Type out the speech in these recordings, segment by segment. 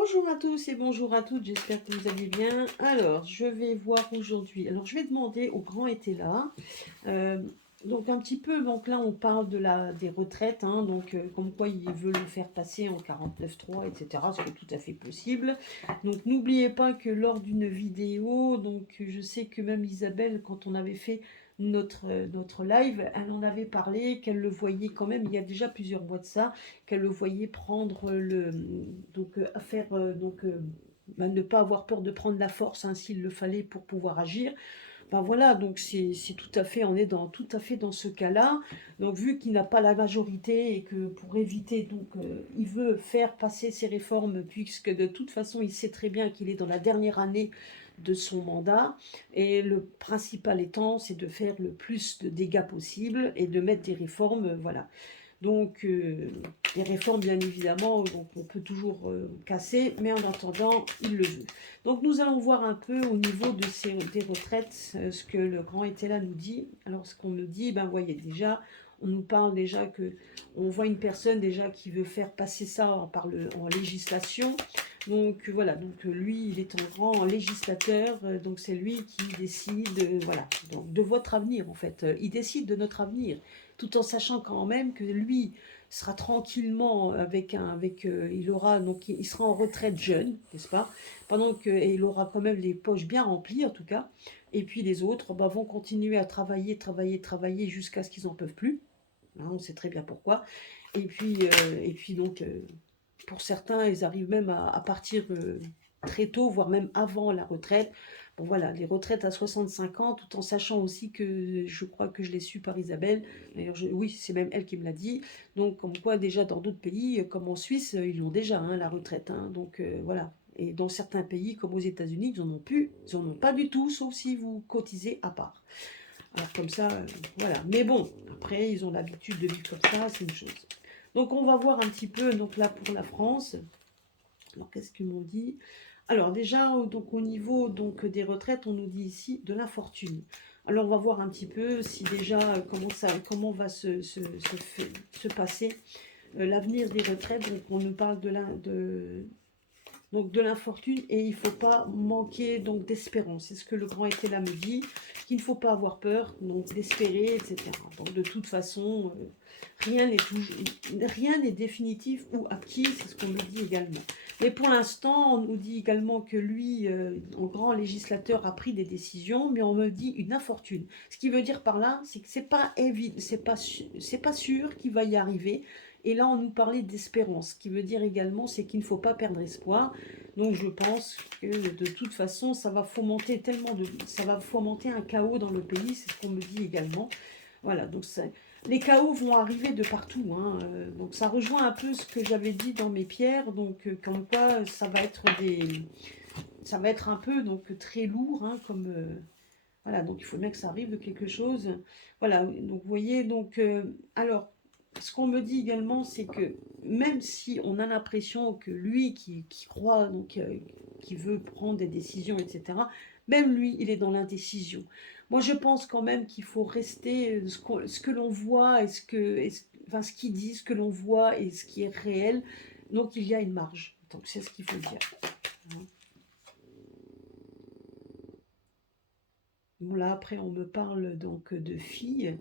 Bonjour à tous et bonjour à toutes, j'espère que vous allez bien. Alors, je vais voir aujourd'hui. Alors, je vais demander au grand était là. Euh, donc, un petit peu, donc là, on parle des retraites, hein, donc comme quoi il veut le faire passer en 49.3, etc., ce qui est tout à fait possible. Donc, n'oubliez pas que lors d'une vidéo, donc je sais que même Isabelle, quand on avait fait notre live, elle en avait parlé, qu'elle le voyait quand même, il y a déjà plusieurs mois de ça, qu'elle le voyait prendre à faire, ne pas avoir peur de prendre la force, hein, s'il le fallait pour pouvoir agir. Ben voilà, donc c'est tout à fait, on est tout à fait dans ce cas-là. Donc vu qu'il n'a pas la majorité et que pour éviter, il veut faire passer ses réformes puisque de toute façon il sait très bien qu'il est dans la dernière année de son mandat et le principal étant c'est de faire le plus de dégâts possible et de mettre des réformes, voilà. Donc, les réformes, bien évidemment, donc on peut toujours casser, mais en attendant, il le veut. Donc, nous allons voir un peu au niveau des retraites ce que le grand était là nous dit. Alors, ce qu'on nous dit, ben, voyez déjà, on nous parle déjà que, on voit une personne déjà qui veut faire passer ça en législation. Donc, voilà, donc lui, il est un grand législateur, donc c'est lui qui décide, voilà, donc, de votre avenir, en fait. Il décide de notre avenir tout en sachant quand même que lui sera tranquillement il sera en retraite jeune, n'est-ce pas? Et il aura quand même les poches bien remplies en tout cas. Et puis les autres vont continuer à travailler, travailler, travailler jusqu'à ce qu'ils en peuvent plus. Hein, on sait très bien pourquoi. Et puis pour certains, ils arrivent même à partir très tôt, voire même avant la retraite. Bon voilà, les retraites à 65 ans, tout en sachant aussi que je crois que je l'ai su par Isabelle, d'ailleurs oui, c'est même elle qui me l'a dit, donc comme quoi déjà dans d'autres pays, comme en Suisse, ils l'ont déjà, hein, la retraite, hein, donc voilà. Et dans certains pays, comme aux États-Unis, ils en ont plus, ils en ont pas du tout, sauf si vous cotisez à part. Alors comme ça, voilà. Mais bon, après, ils ont l'habitude de vivre comme ça, c'est une chose. Donc on va voir un petit peu, donc là pour la France. Alors qu'est-ce qu'ils m'ont dit? Alors déjà, donc au niveau des retraites, on nous dit ici de l'infortune. Alors on va voir un petit peu si déjà comment va se passer l'avenir des retraites. Donc on nous parle de l'infortune et il ne faut pas manquer donc d'espérance. C'est ce que le grand était là me dit, qu'il ne faut pas avoir peur donc d'espérer, etc. Donc de toute façon, rien n'est définitif ou acquis, c'est ce qu'on me dit également. Mais pour l'instant, on nous dit également que lui, en grand législateur, a pris des décisions, mais on me dit une infortune. Ce qui veut dire par là, c'est que c'est pas évident, c'est pas sûr qu'il va y arriver. Et là, on nous parlait d'espérance, ce qui veut dire également, c'est qu'il ne faut pas perdre espoir. Donc, je pense que de toute façon, ça va fomenter un chaos dans le pays, c'est ce qu'on me dit également. Voilà, donc les chaos vont arriver de partout, hein, donc ça rejoint un peu ce que j'avais dit dans mes pierres, donc comme quoi ça va être un peu donc très lourd, hein, voilà, donc il faut bien que ça arrive de quelque chose. Voilà, donc vous voyez, alors, ce qu'on me dit également, c'est que même si on a l'impression que lui qui croit, qui veut prendre des décisions, etc., même lui, il est dans l'indécision. Moi, je pense quand même qu'il faut rester ce que l'on voit enfin, ce qu'il dit, ce que l'on voit et ce qui est réel. Donc, il y a une marge. Donc, c'est ce qu'il faut dire. Bon, là, après, on me parle donc de filles.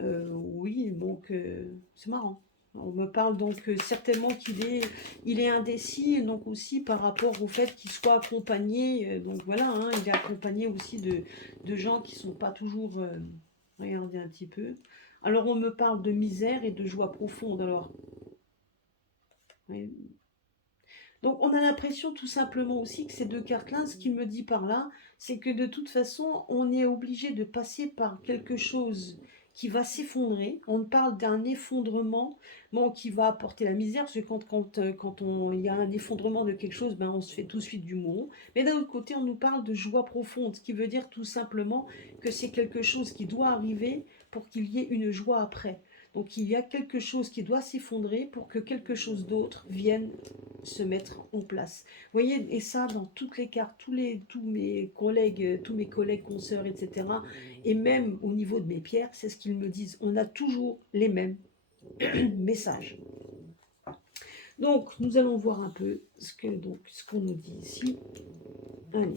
Oui, donc c'est marrant. On me parle donc certainement il est indécis, donc aussi par rapport au fait qu'il soit accompagné. Donc voilà, hein, il est accompagné aussi de gens qui sont pas toujours. Regardez un petit peu. Alors on me parle de misère et de joie profonde. Alors, oui. Donc on a l'impression tout simplement aussi que ces deux cartes-là, ce qu'il me dit par là, c'est que de toute façon, on est obligé de passer par quelque chose qui va s'effondrer. On parle d'un effondrement, bon, qui va apporter la misère, parce que il y a un effondrement de quelque chose, ben, on se fait tout de suite du mot. Mais d'un autre côté, on nous parle de joie profonde, ce qui veut dire tout simplement que c'est quelque chose qui doit arriver pour qu'il y ait une joie après. Donc il y a quelque chose qui doit s'effondrer pour que quelque chose d'autre vienne se mettre en place. Vous voyez, et ça dans toutes les cartes, tous mes collègues, consoeurs, etc. Et même au niveau de mes pierres, c'est ce qu'ils me disent. On a toujours les mêmes messages. Donc, nous allons voir un peu ce qu'on nous dit ici. Allez.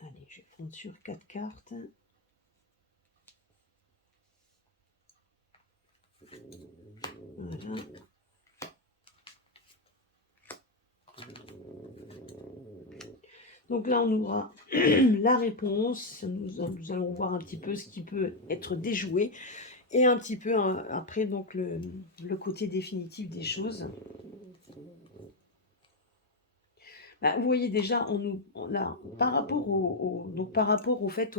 Allez, je vais prendre sur 4 cartes. Voilà. Donc là, on aura la réponse. Nous allons voir un petit peu ce qui peut être déjoué et un petit peu après donc le côté définitif des choses. Bah, vous voyez déjà, on a par rapport donc par rapport au fait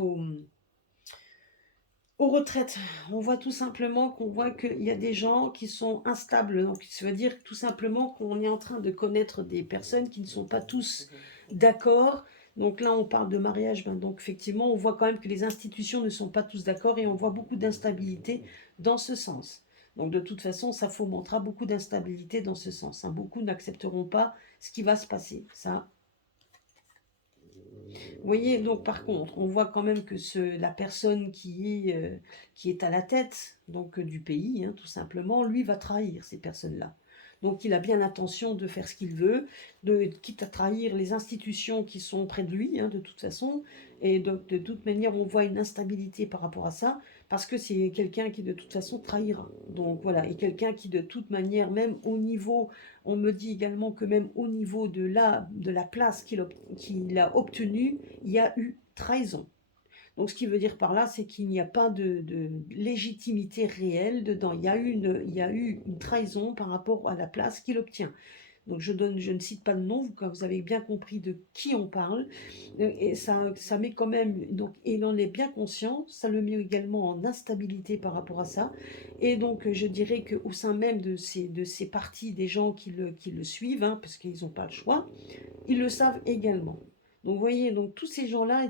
aux retraites, on voit tout simplement qu'on voit qu'il y a des gens qui sont instables. Donc ça veut dire tout simplement qu'on est en train de connaître des personnes qui ne sont pas tous d'accord. Donc là, on parle de mariage. Donc effectivement, on voit quand même que les institutions ne sont pas tous d'accord et on voit beaucoup d'instabilité dans ce sens. Donc de toute façon, ça fomentera beaucoup d'instabilité dans ce sens. Beaucoup n'accepteront pas ce qui va se passer. Ça, vous voyez, donc par contre, on voit quand même que la personne qui est à la tête donc, du pays, tout simplement, lui va trahir ces personnes-là. Donc il a bien l'intention de faire ce qu'il veut, quitte à trahir les institutions qui sont près de lui, de toute façon. Et donc de toute manière, on voit une instabilité par rapport à ça, parce que c'est quelqu'un qui de toute façon trahira. Donc voilà, et quelqu'un qui de toute manière, même au niveau, on me dit également que même au niveau de la place qu'il a obtenue, il y a eu trahison. Donc ce qui veut dire par là, c'est qu'il n'y a pas de légitimité réelle dedans. Il y a eu une trahison par rapport à la place qu'il obtient. Donc je ne cite pas de nom, vous avez bien compris de qui on parle. Et ça met quand même, donc, et il en est bien conscient, ça le met également en instabilité par rapport à ça. Et donc je dirais qu'au sein même de ces partis, des gens qui le suivent, parce qu'ils n'ont pas le choix, ils le savent également. Donc vous voyez, donc tous ces gens-là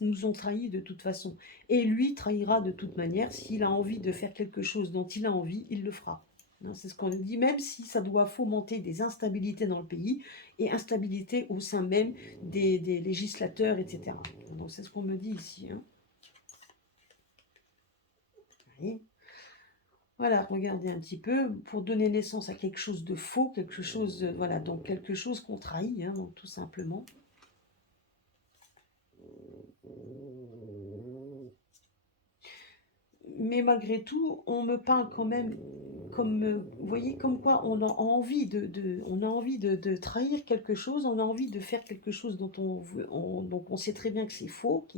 nous ont trahis de toute façon. Et lui trahira de toute manière. S'il a envie de faire quelque chose dont il a envie, il le fera. C'est ce qu'on nous dit, même si ça doit fomenter des instabilités dans le pays et instabilité au sein même des législateurs, etc. Donc c'est ce qu'on me dit ici. Voyez. Voilà, regardez un petit peu, pour donner naissance à quelque chose de faux, quelque chose, voilà, donc quelque chose qu'on trahit, donc tout simplement. Mais malgré tout, on me parle quand même comme, vous voyez, comme quoi on a envie on a envie de trahir quelque chose, on a envie de faire quelque chose dont donc on sait très bien que c'est faux,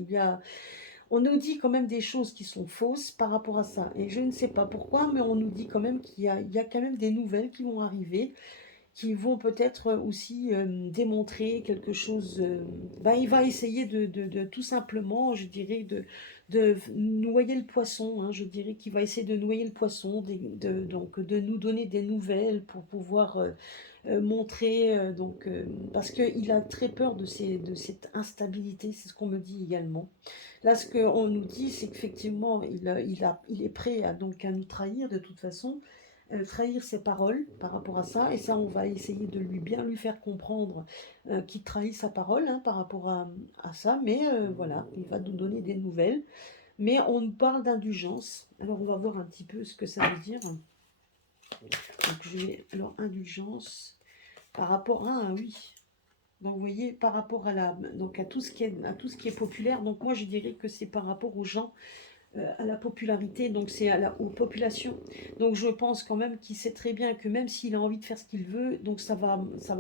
on nous dit quand même des choses qui sont fausses par rapport à ça. Et je ne sais pas pourquoi, mais on nous dit quand même il y a quand même des nouvelles qui vont arriver, qui vont peut-être aussi démontrer quelque chose. Il va essayer de tout simplement, je dirais, de noyer le poisson. Je dirais qu'il va essayer de noyer le poisson, donc de nous donner des nouvelles pour pouvoir montrer. Parce qu'il a très peur de cette instabilité, c'est ce qu'on me dit également. Là, ce qu'on nous dit, c'est qu'effectivement, il est prêt donc, à nous trahir de toute façon, trahir ses paroles par rapport à ça. Et ça, on va essayer de bien lui faire comprendre qu'il trahit sa parole par rapport à ça. Mais voilà, il va nous donner des nouvelles. Mais on nous parle d'indulgence. Alors, on va voir un petit peu ce que ça veut dire. Donc, alors, indulgence par rapport à, oui. Donc, vous voyez, par rapport donc à tout ce qui est populaire. Donc, moi, je dirais que c'est par rapport aux gens, à la popularité, donc c'est aux populations. Donc je pense quand même qu'il sait très bien que même s'il a envie de faire ce qu'il veut, donc ça va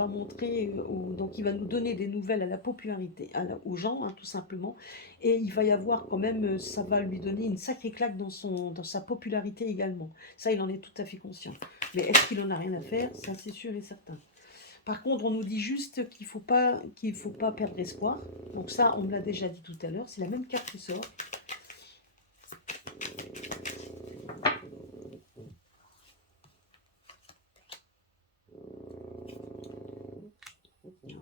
montrer, donc il va nous donner des nouvelles à la popularité, aux gens, tout simplement. Et il va y avoir quand même, ça va lui donner une sacrée claque dans sa popularité également. Ça, il en est tout à fait conscient. Mais est-ce qu'il en a rien à faire? Ça, c'est sûr et certain. Par contre, on nous dit juste qu'il faut pas perdre espoir. Donc ça, on me l'a déjà dit tout à l'heure. C'est la même carte qui sort.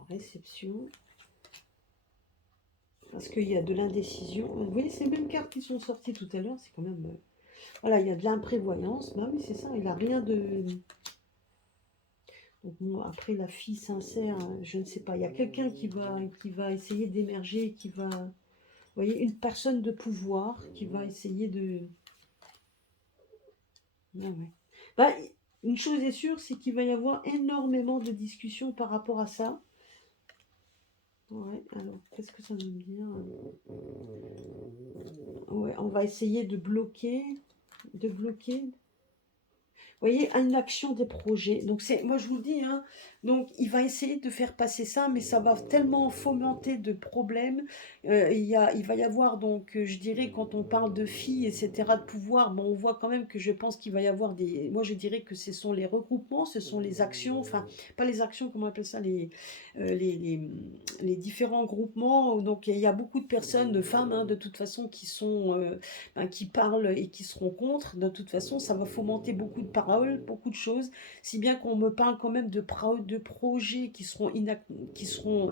Réception. Parce qu'il y a de l'indécision. Vous voyez ces mêmes cartes qui sont sorties tout à l'heure, c'est quand même... Voilà, il y a de l'imprévoyance. Bah oui, c'est ça, il n'a rien de... Donc bon, après, la fille sincère, je ne sais pas. Il y a quelqu'un qui va essayer d'émerger, qui va... voyez, une personne de pouvoir qui va essayer de... Ah ouais. Bah, une chose est sûre, c'est qu'il va y avoir énormément de discussions par rapport à ça. Ouais, alors, qu'est-ce que ça veut dire? Ouais, on va essayer de bloquer, voyez, une action des projets. Donc c'est, moi je vous dis, hein, donc il va essayer de faire passer ça, mais ça va tellement fomenter de problèmes. Il va y avoir donc, je dirais, quand on parle de filles, etc., de pouvoir, bon, on voit quand même que je pense qu'il va y avoir des, moi je dirais que ce sont les regroupements, ce sont les actions, enfin pas les actions, comment on appelle ça, euh, les, les, les différents groupements. Donc il y a beaucoup de personnes, de femmes, hein, de toute façon, qui sont qui parlent et qui se rencontrent. De toute façon, ça va fomenter beaucoup de paroles, beaucoup de choses, si bien qu'on me parle quand même de projets qui seront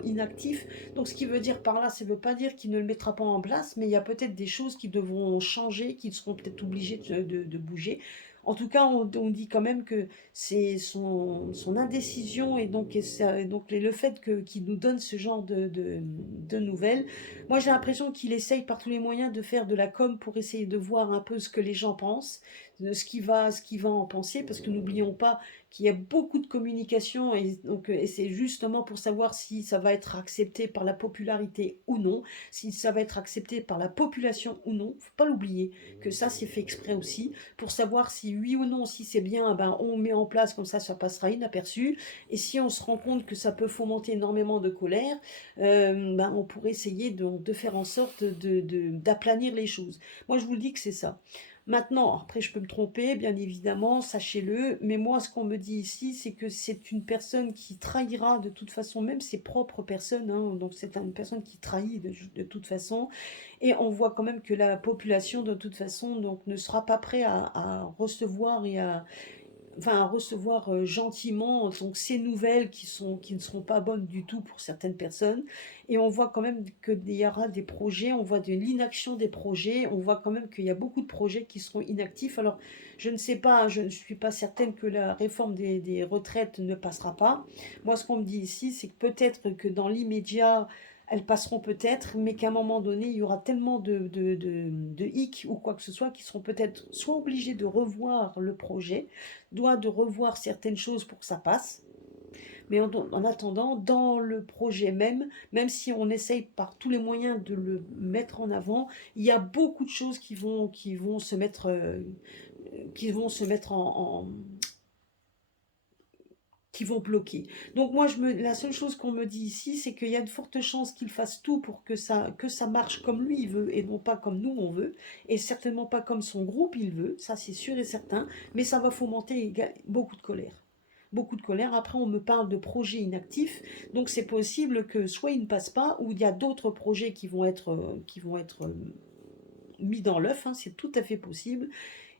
inactifs. Donc ce qui veut dire par là, ça ne veut pas dire qu'il ne le mettra pas en place, mais il y a peut-être des choses qui devront changer, qui seront peut-être obligés de bouger. En tout cas, on dit quand même que c'est son indécision et donc le fait qu'il nous donne ce genre de nouvelles. Moi, j'ai l'impression qu'il essaye par tous les moyens de faire de la com pour essayer de voir un peu ce que les gens pensent, de ce qui va en penser, parce que n'oublions pas qu'il y a beaucoup de communication et donc et c'est justement pour savoir si ça va être accepté par la popularité ou non, si ça va être accepté par la population ou non. Faut pas l'oublier que ça c'est fait exprès aussi pour savoir si oui ou non, si c'est bien, ben on met en place comme ça passera inaperçu. Et si on se rend compte que ça peut fomenter énormément de colère, ben, on pourrait essayer de faire en sorte d'aplanir les choses. Moi, je vous le dis que c'est ça. Maintenant, après, je peux me tromper, bien évidemment, sachez-le, mais moi, ce qu'on me dit ici, c'est que c'est une personne qui trahira de toute façon, même ses propres personnes, hein, donc c'est une personne qui trahit de toute façon, et on voit quand même que la population, de toute façon, donc, ne sera pas prêt à recevoir et à recevoir gentiment donc ces nouvelles qui ne seront pas bonnes du tout pour certaines personnes. Et on voit quand même qu'il y aura des projets, on voit de l'inaction des projets, on voit quand même qu'il y a beaucoup de projets qui seront inactifs. Alors, je ne sais pas, je ne suis pas certaine que la réforme des retraites ne passera pas. Moi, ce qu'on me dit ici, c'est que peut-être que dans l'immédiat, elles passeront peut-être, mais qu'à un moment donné, il y aura tellement de hic ou quoi que ce soit qui seront peut-être soit obligés de revoir le projet, doit de revoir certaines choses pour que ça passe. Mais en attendant, dans le projet même, même si on essaye par tous les moyens de le mettre en avant, il y a beaucoup de choses qui vont se mettre qui vont bloquer. Donc moi, la seule chose qu'on me dit ici, c'est qu'il y a de fortes chances qu'il fasse tout pour que ça marche comme lui il veut et non pas comme nous on veut, et certainement pas comme son groupe il veut, ça c'est sûr et certain, mais ça va fomenter beaucoup de colère. Beaucoup de colère. Après, on me parle de projets inactifs, donc c'est possible que soit il ne passe pas, ou il y a d'autres projets qui vont être mis dans l'œuf, hein, c'est tout à fait possible.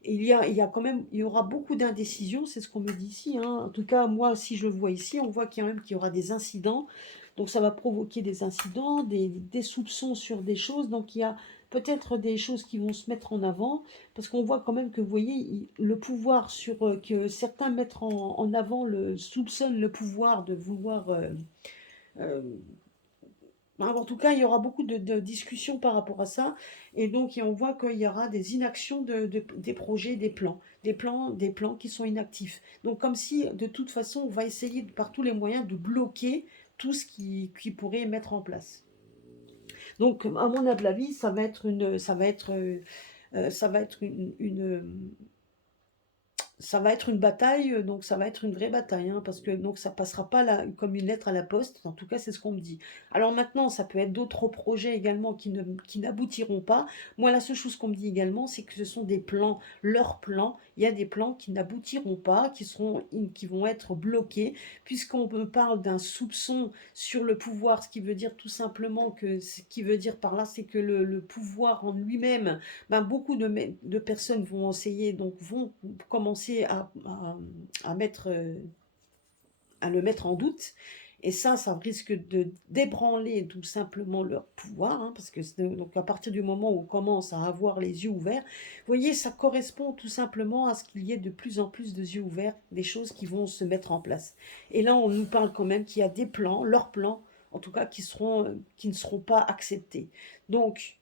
Et il y a quand même, il y aura beaucoup d'indécisions, c'est ce qu'on me dit ici, hein. En tout cas, moi, si je le vois ici, on voit qu'il y aura des incidents. Donc ça va provoquer des incidents, des soupçons sur des choses. Donc il y a peut-être des choses qui vont se mettre en avant, parce qu'on voit quand même que, vous voyez, le pouvoir que certains mettent en avant, soupçonnent le pouvoir de vouloir euh, en tout cas, il y aura beaucoup de discussions par rapport à ça. Et donc, on voit qu'il y aura des inactions des projets, des plans qui sont inactifs. Donc, comme si, de toute façon, on va essayer par tous les moyens de bloquer tout ce qui pourrait mettre en place. Donc, à mon avis, ça va être ça va être une bataille, donc ça va être une vraie bataille, hein, parce que donc ça passera pas là, comme une lettre à la poste, en tout cas c'est ce qu'on me dit. Alors maintenant, ça peut être d'autres projets également qui n'aboutiront pas. Moi, la seule chose qu'on me dit également, c'est que ce sont des plans, leurs plans. Il y a des plans qui n'aboutiront pas, qui vont être bloqués, puisqu'on me parle d'un soupçon sur le pouvoir, ce qui veut dire tout simplement ce qui veut dire par là, c'est que le pouvoir en lui-même, ben, beaucoup de personnes vont essayer, donc vont commencer à le mettre en doute. Et ça risque de d'ébranler tout simplement leur pouvoir, hein, parce que donc à partir du moment où on commence à avoir les yeux ouverts, vous voyez, ça correspond tout simplement à ce qu'il y ait de plus en plus de yeux ouverts, des choses qui vont se mettre en place. Et là, on nous parle quand même qu'il y a des plans, leurs plans, en tout cas, qui ne seront pas acceptés. Donc,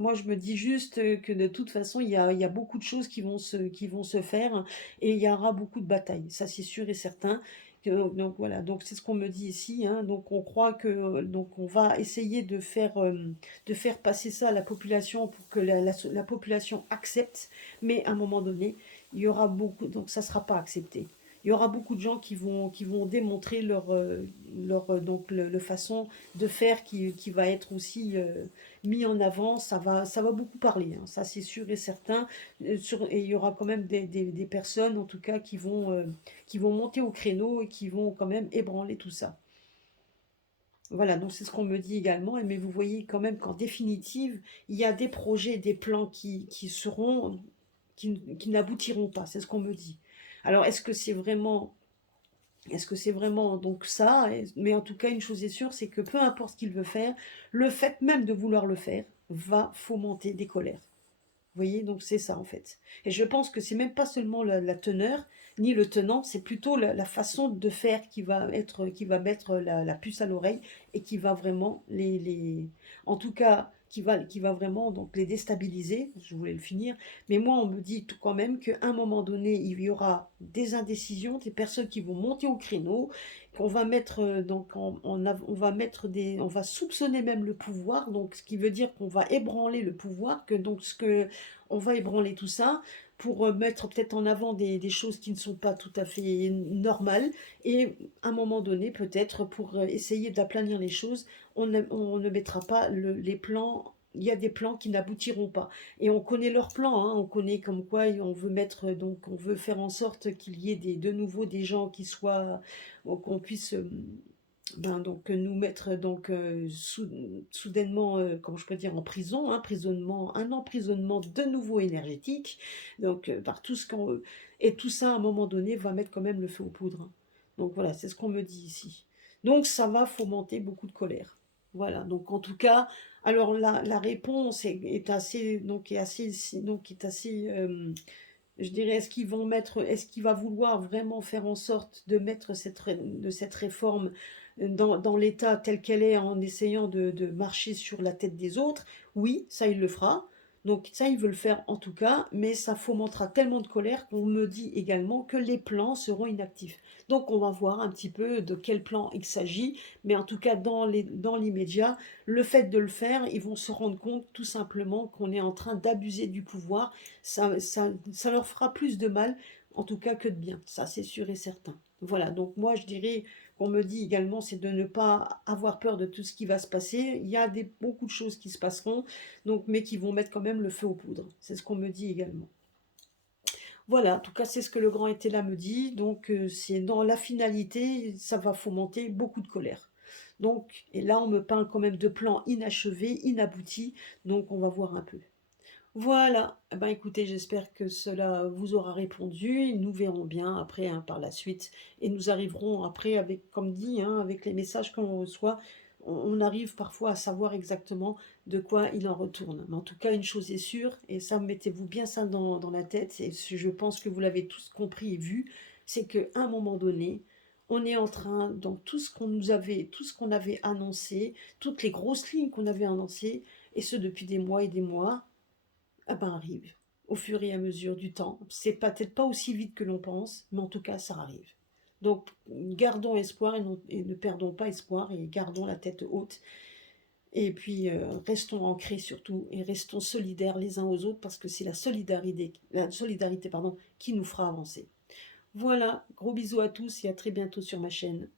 Moi, je me dis juste que de toute façon, il y a beaucoup de choses qui vont se faire et il y aura beaucoup de batailles. Ça, c'est sûr et certain. Donc voilà, donc c'est ce qu'on me dit ici, hein. Donc on croit que donc on va essayer de faire passer ça à la population pour que la population accepte, mais à un moment donné, il y aura beaucoup, donc ça ne sera pas accepté. Il y aura beaucoup de gens qui vont démontrer donc le façon de faire qui va être aussi mis en avant. Ça va beaucoup parler, hein, ça c'est sûr et certain. Et il y aura quand même des personnes, en tout cas, qui vont monter au créneau et qui vont quand même ébranler tout ça. Voilà, donc c'est ce qu'on me dit également. Mais vous voyez quand même qu'en définitive, il y a des projets, des plans qui n'aboutiront pas. C'est ce qu'on me dit. Alors, est-ce que c'est vraiment donc ça? Mais en tout cas, une chose est sûre, c'est que peu importe ce qu'il veut faire, le fait même de vouloir le faire va fomenter des colères. Vous voyez, donc c'est ça en fait. Et je pense que c'est même pas seulement la teneur, ni le tenant, c'est plutôt la façon de faire qui va mettre la puce à l'oreille et qui va vraiment en tout cas, qui va vraiment donc les déstabiliser. Je voulais le finir, mais moi on me dit tout quand même qu'à un moment donné, il y aura des indécisions, des personnes qui vont monter au créneau, qu'on va mettre donc on va mettre on va soupçonner même le pouvoir, donc ce qui veut dire qu'on va ébranler le pouvoir, que donc on va ébranler tout ça pour mettre peut-être en avant des choses qui ne sont pas tout à fait normales. Et à un moment donné, peut-être pour essayer d'aplanir les choses, on ne mettra pas les plans. Il y a des plans qui n'aboutiront pas. Et on connaît leurs plans, hein. On connaît comme quoi on veut mettre, donc on veut faire en sorte qu'il y ait de nouveau des gens qui soient, qu'on puisse donc nous mettre donc soudainement, comment je peux dire, en prison, un emprisonnement de nouveau énergétique, donc par tout ce qu'on et tout ça à un moment donné va mettre quand même le feu aux poudres, hein. Donc voilà, c'est ce qu'on me dit ici. Donc ça va fomenter beaucoup de colère. Voilà, donc en tout cas, alors la réponse est assez, je dirais, est-ce qu'il va vouloir vraiment faire en sorte de mettre de cette réforme dans l'état tel qu'elle est en essayant de marcher sur la tête des autres? Oui, ça il le fera. Donc ça il veut le faire en tout cas, mais ça fomentera tellement de colère qu'on me dit également que les plans seront inactifs. Donc on va voir un petit peu de quel plan il s'agit, mais en tout cas dans l'immédiat, le fait de le faire, ils vont se rendre compte tout simplement qu'on est en train d'abuser du pouvoir. Ça leur fera plus de mal, en tout cas, que de bien. Ça, c'est sûr et certain. Voilà, donc moi, je dirais qu'on me dit également, c'est de ne pas avoir peur de tout ce qui va se passer. Il y a beaucoup de choses qui se passeront, donc, mais qui vont mettre quand même le feu aux poudres. C'est ce qu'on me dit également. Voilà, en tout cas, c'est ce que le grand était là me dit. Donc, c'est dans la finalité, ça va fomenter beaucoup de colère. Donc, et là, on me parle quand même de plans inachevés, inaboutis. Donc, on va voir un peu. Voilà, eh ben, écoutez, j'espère que cela vous aura répondu. Nous verrons bien après, hein, par la suite. Et nous arriverons après avec, comme dit, hein, avec les messages qu'on reçoit, on arrive parfois à savoir exactement de quoi il en retourne. Mais en tout cas, une chose est sûre, et ça, mettez-vous bien ça dans la tête, et je pense que vous l'avez tous compris et vu, c'est qu'à un moment donné, on est en train, donc tout ce qu'on avait annoncé, toutes les grosses lignes qu'on avait annoncées, et ce depuis des mois et des mois, ah ben arrive, au fur et à mesure du temps. C'est peut-être pas aussi vite que l'on pense, mais en tout cas, ça arrive. Donc, gardons espoir et ne perdons pas espoir et gardons la tête haute. Et puis, restons ancrés surtout et restons solidaires les uns aux autres parce que c'est la solidarité, pardon, qui nous fera avancer. Voilà, gros bisous à tous et à très bientôt sur ma chaîne.